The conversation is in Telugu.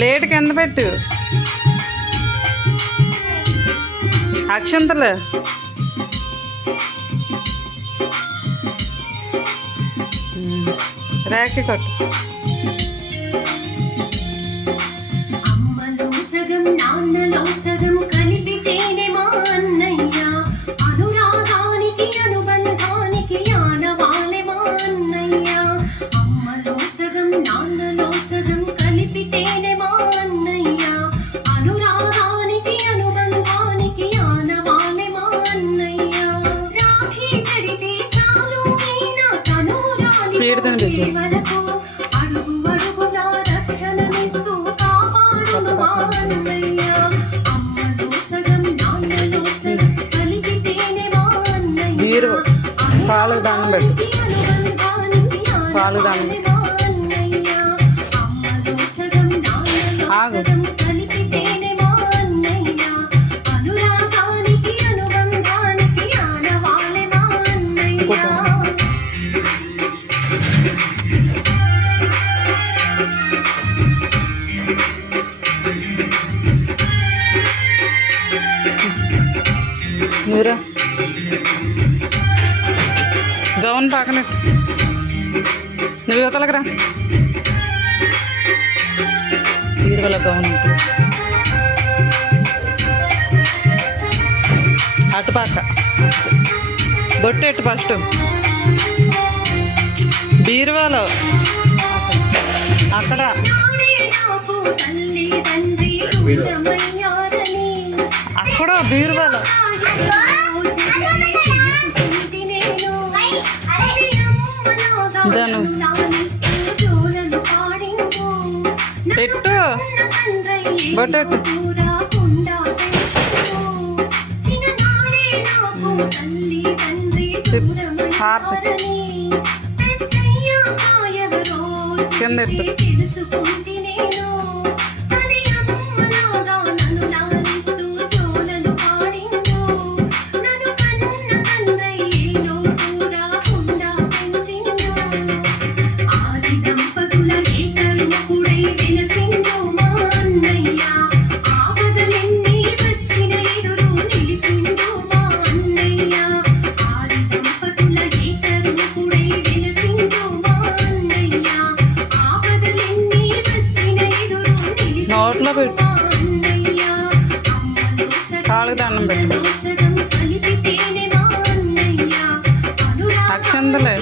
ప్లేట్ కింద పెట్టు. అక్షంతలు రేఖ కట్టు. అమ్మలో సగం నాన్నలో సగం కలిపితేనే మా అన్నయ్య, అనురాగానికి అనుబంధానికి ఆనవాలే మా అన్నయ్య. అమ్మలో సగం నాన్నలో సగం కలిపితేనే మా అన్నయ్య, అనురాగానికి అనుబంధానికి ఆనవాలే మా అన్నయ్య. రాఖీ కడితే చాలు అయినా తనురాలి వరకు అడుగు అడుగునా రక్షణనిస్తూ కాపాడును మా అన్నయ్య. అమ్మలో సగం నాన్నలో సగం కలిపితేనే మా అన్నయ్య, పాలు దానం పెట్టు. పాలు దానం మా అన్నయ్య. అమ్మలో సగం నాన్నలో సగం కలిపితేనే మా అన్నయ్య, అనురాగానికి అనుబంధానికి ఆనవాలే మా అన్నయ్య. నువ్వురా గౌన్ పక్కన నువ్వు యువతలకరా. బీరువాల గౌన్ అటు పక్క బొట్టెట్టు ఫస్ట్ బీరువాలో అక్కడ. అక్కడ బీరువాలో దాను పెట్టు బొట్టెట్టు. హార్ట్ కింద నోట్లో పెట్టు. కాళ్ళకి దండం పెట్టు. అక్షంతలే